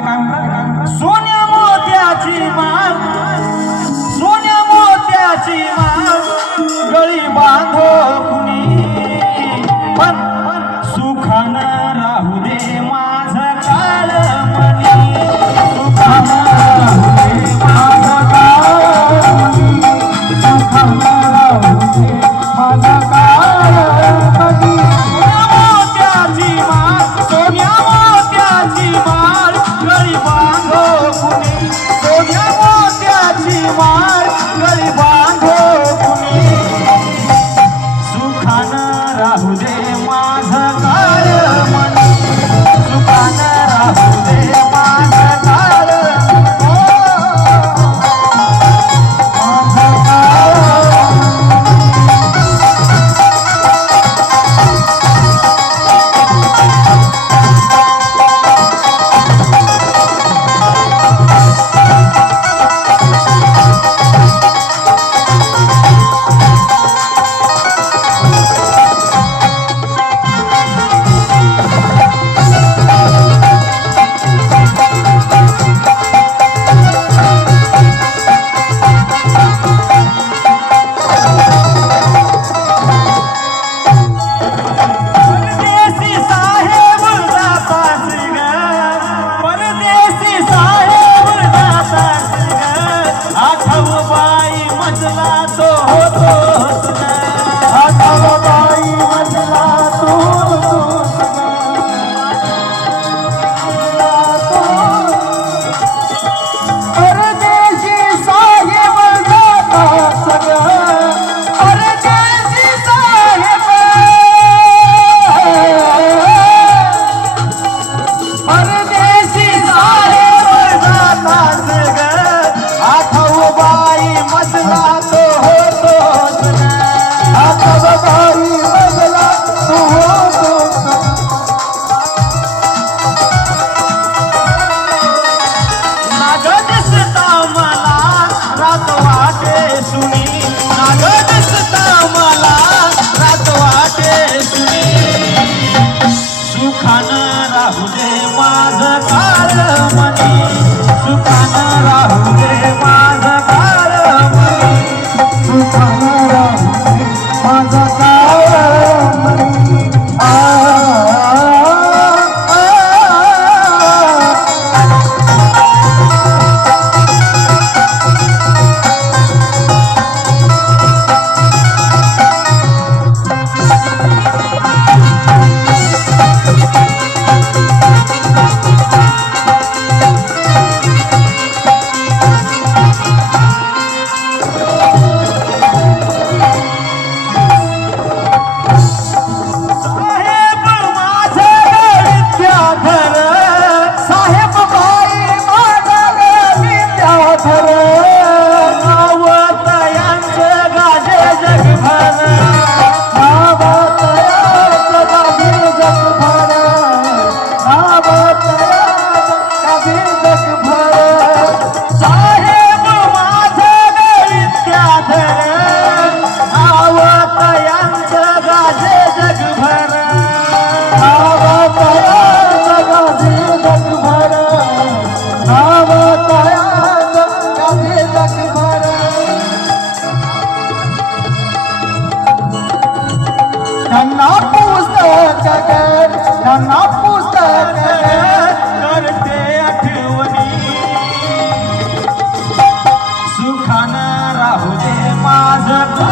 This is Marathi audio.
सोन्या मोत्याची माळ सोन्या मोत्याची माळ गळी बांधो ভাষা पानांना पुस्तक सुखान राहू दे माझ